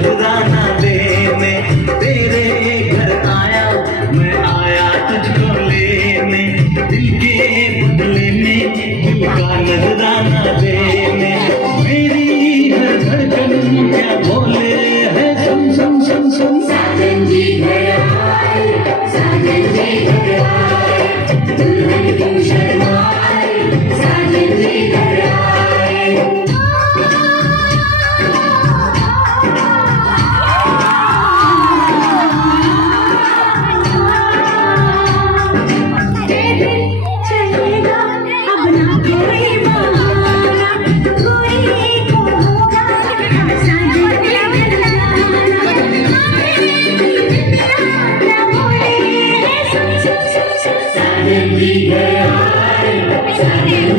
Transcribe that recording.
नजराना देने तेरे घर आया, मैं आया तुझको लेने, दिल के बदले में दिल का नजराना देने। मेरी हर धड़कन क्या बोले है सम सम सम सम। साजन जी घर आए, साजन जी घर आए, दुल्हन क्यों शर्माए, साजन जी घर आए। चलेगा अब ना कोई बहाना, कोई को होगा साजन जी घर आना, साजन जी घर आए, साजन